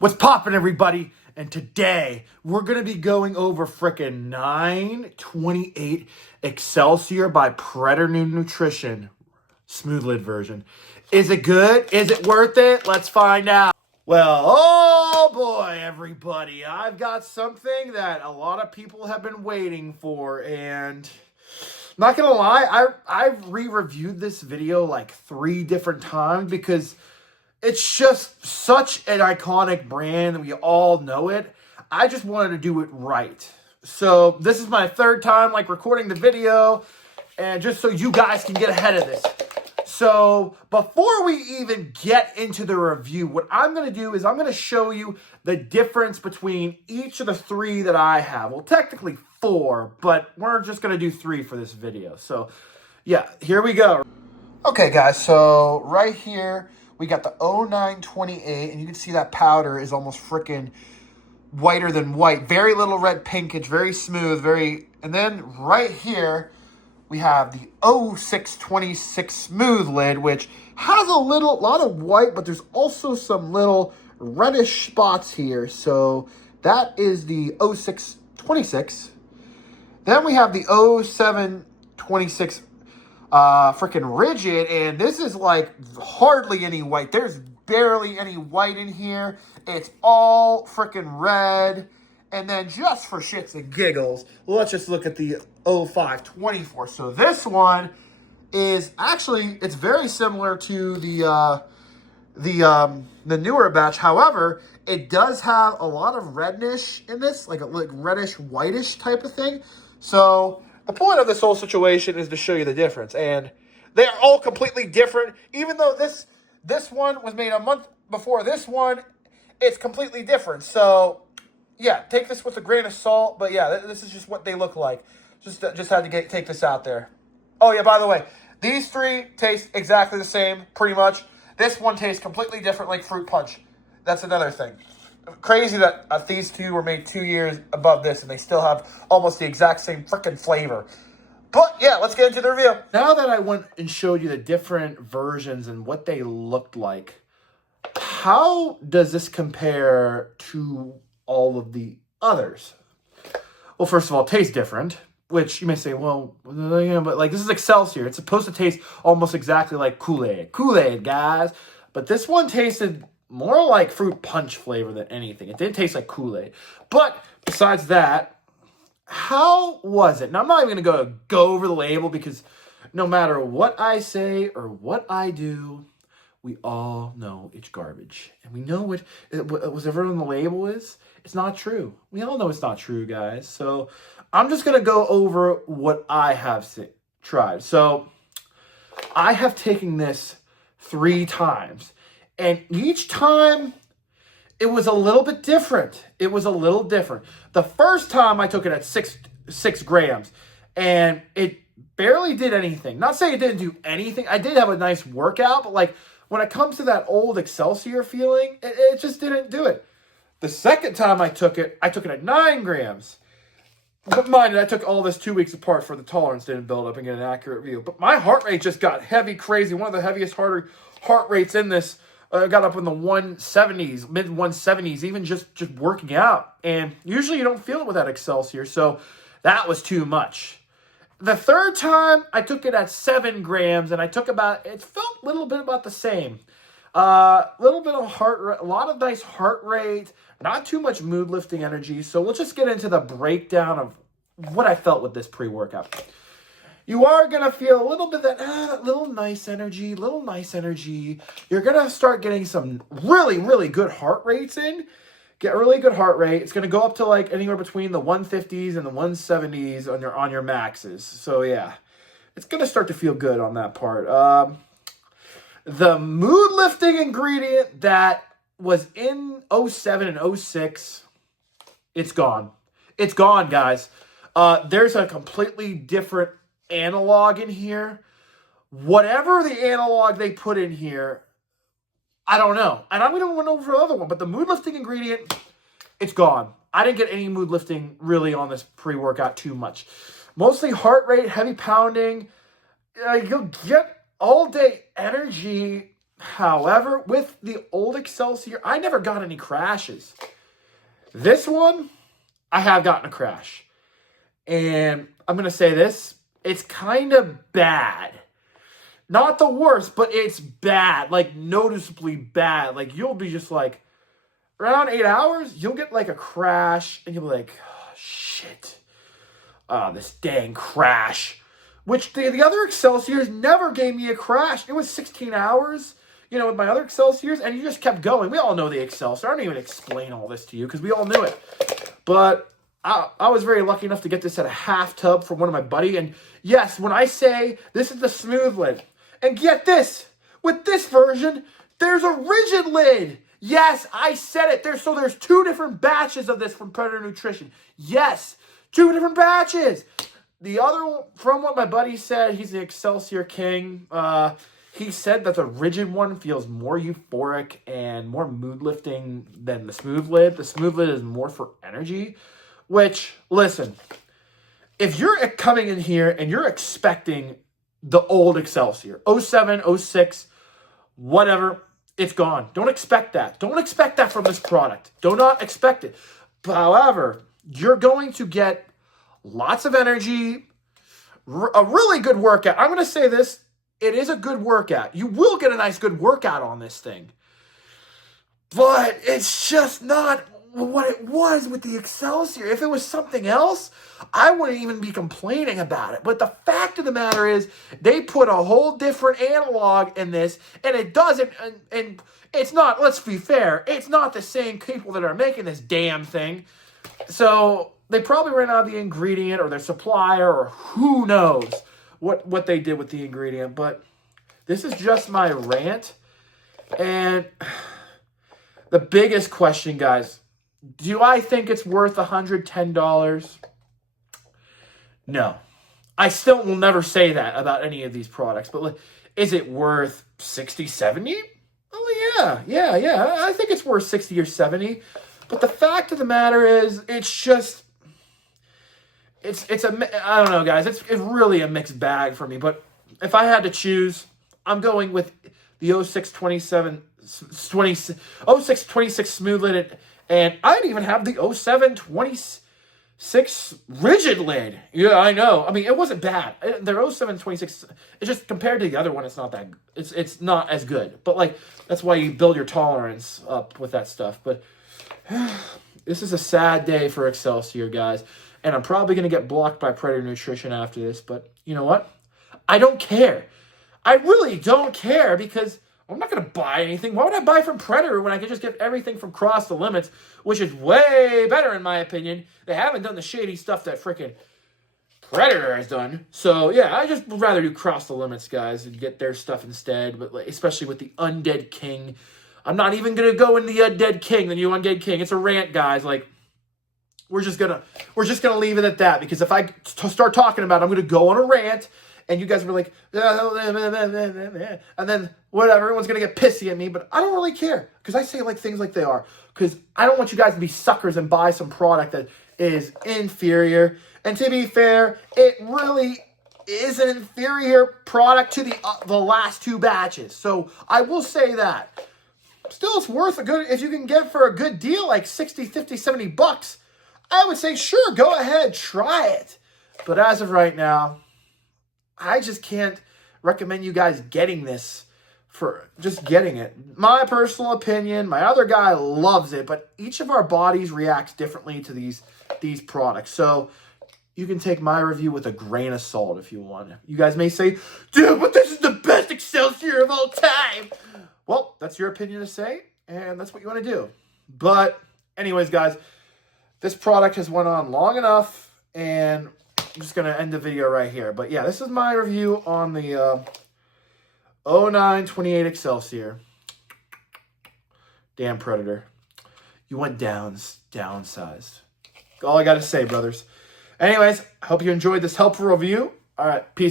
What's poppin', everybody? And today we're gonna be going over frickin' 928 Excelsior by Predator Nutrition, smooth lid version. Is it good? Is it worth it? Let's find out. Well, oh boy, everybody, I've got something that a lot of people have been waiting for, and not gonna lie, I've re-reviewed this video like 3 different times because it's just such an iconic brand and we all know it. I just wanted to do it right. So this is my 3rd time like recording the video, and just so you guys can get ahead of this. So before we even get into the review, what I'm going to do is I'm going to show you the difference between each of the 3 that I have. Well, technically 4, but we're just going to do 3 for this video. So yeah, here we go. Okay, guys, so right here, we got the 0928, and you can see that powder is almost freaking whiter than white. Very little red pinkage, very smooth, and then right here, we have the 0626 smooth lid, which has a lot of white, but there's also some little reddish spots here. So that is the 0626. Then we have the 0726 freaking rigid, and this is like hardly any white. There's barely any white in here. It's all freaking red. And then just for shits and giggles, let's just look at the 0524. So this one is actually, it's very similar to the newer batch. However, it does have a lot of reddish in this, like a reddish whitish type of thing. So the point of this whole situation is to show you the difference, and they are all completely different. Even though this one was made a month before this one, it's completely different. So yeah, take this with a grain of salt. But yeah, this is just what they look like. Just had to take this out there. Oh yeah, by the way, these 3 taste exactly the same, pretty much. This one tastes completely different, like fruit punch. That's another thing. Crazy that these 2 were made 2 years above this, and they still have almost the exact same freaking flavor. But yeah, let's get into the review. Now that I went and showed you the different versions and what they looked like, how does this compare to all of the others? Well, first of all, it tastes different, which you may say, well, but like this is Excelsior. It's supposed to taste almost exactly like Kool-Aid. Kool-Aid, guys. But this one tasted more like fruit punch flavor than anything. It did taste like Kool-Aid. But besides that, how was it? Now, I'm not even going to go over the label because no matter what I say or what I do, we all know it's garbage. And we know whatever on the label is, it's not true. We all know it's not true, guys. So I'm just going to go over what I have tried. So I have taken this 3 times. And each time, it was a little bit different. It was a little different. The first time I took it at 6 grams, and it barely did anything. Not saying it didn't do anything. I did have a nice workout, but like when it comes to that old Excelsior feeling, it just didn't do it. The second time I took it at 9 grams. But mind you, I took all this 2 weeks apart for the tolerance didn't build up and get an accurate view. But my heart rate just got heavy, crazy. One of the heaviest heart rates in this. Got up in the 170s, mid 170s, even just working out. And usually you don't feel it with that Excelsior, so that was too much. The 3rd time, I took it at 7 grams, and it felt a little bit about the same. Little bit of heart rate, a lot of nice heart rate, not too much mood lifting energy. So let's just get into the breakdown of what I felt with this pre-workout. You are going to feel a little bit of that little nice energy. You're going to start getting some really, really good heart rates in. Get a really good heart rate. It's going to go up to like anywhere between the 150s and the 170s on your maxes. So yeah, it's going to start to feel good on that part. The mood lifting ingredient that was in 07 and 06, it's gone. It's gone, guys. There's a completely different analog in here. Whatever the analog they put in here, I don't know. And I'm going to run over the other one, but the mood lifting ingredient, it's gone. I didn't get any mood lifting really on this pre-workout too much. Mostly heart rate, heavy pounding. You'll get all day energy However, with the old Excelsior, I never got any crashes. This one, I have gotten a crash. And I'm going to say this, it's kind of bad. Not the worst, but it's bad, like noticeably bad. Like you'll be just like, around 8 hours, you'll get like a crash and you'll be like, oh, shit. Oh, this dang crash. Which the other Excelsiors never gave me a crash. It was 16 hours, with my other Excelsiors, and you just kept going. We all know the Excelsior. I don't even explain all this to you because we all knew it. But I was very lucky enough to get this at a half tub from one of my buddy. And yes, when I say this is the smooth lid, and get this, with this version, there's a rigid lid. Yes, I said it. There's 2 different batches of this from Predator Nutrition. Yes, 2 different batches. The other, from what my buddy said, he's the Excelsior King. He said that the rigid one feels more euphoric and more mood lifting than the smooth lid. The smooth lid is more for energy, which, listen, if you're coming in here and you're expecting the old Excelsior, 07, 06, whatever, it's gone. Don't expect that. Don't expect that from this product. Do not expect it. However, you're going to get lots of energy, a really good workout. I'm going to say this. It is a good workout. You will get a nice good workout on this thing. But it's just not what it was with the Excelsior. If it was something else, I wouldn't even be complaining about it. But the fact of the matter is, they put a whole different analog in this, and it doesn't, and it's not, let's be fair, it's not the same people that are making this damn thing. So they probably ran out of the ingredient or their supplier or who knows what they did with the ingredient. But this is just my rant. And the biggest question, guys, do I think it's worth $110? No. I still will never say that about any of these products. But is it worth 60, 70? Oh, yeah. I think it's worth 60 or 70. But the fact of the matter is, it's just, I don't know, guys. It's really a mixed bag for me. But if I had to choose, I'm going with the 0626 smooth lid, and I'd even have the 0726 rigid lid. Yeah, I know. I mean, it wasn't bad. Their 0726, it's just compared to the other one, it's not that. It's not as good. But that's why you build your tolerance up with that stuff. But this is a sad day for Excelsior, guys. And I'm probably going to get blocked by Predator Nutrition after this. But you know what? I don't care. I really don't care because I'm not going to buy anything. Why would I buy from Predator when I could just get everything from Cross the Limits, which is way better in my opinion. They haven't done the shady stuff that freaking Predator has done. So, yeah, I just would rather do Cross the Limits, guys, and get their stuff instead. But especially with the Undead King. I'm not even going to go into the Undead King, the new Undead King. It's a rant, guys. We're just gonna leave it at that, because if I start talking about it, I'm gonna go on a rant, and you guys were like, and then whatever, everyone's gonna get pissy at me, but I don't really care, because I say things like they are, because I don't want you guys to be suckers and buy some product that is inferior. And to be fair, it really is an inferior product to the last 2 batches. So I will say that. Still, it's worth a good, if you can get for a good deal, like 60, 50, 70 bucks. I would say, sure, go ahead, try it. But as of right now, I just can't recommend you guys getting this for just getting it. My personal opinion, my other guy loves it, but each of our bodies reacts differently to these products. So you can take my review with a grain of salt if you want. You guys may say, dude, but this is the best Excelsior of all time. Well, that's your opinion to say, and that's what you want to do. But anyways, guys, this product has went on long enough, and I'm just going to end the video right here. But yeah, this is my review on the 0928 Excelsior. Damn Predator. You went downsized. All I got to say, brothers. Anyways, I hope you enjoyed this helpful review. All right, peace.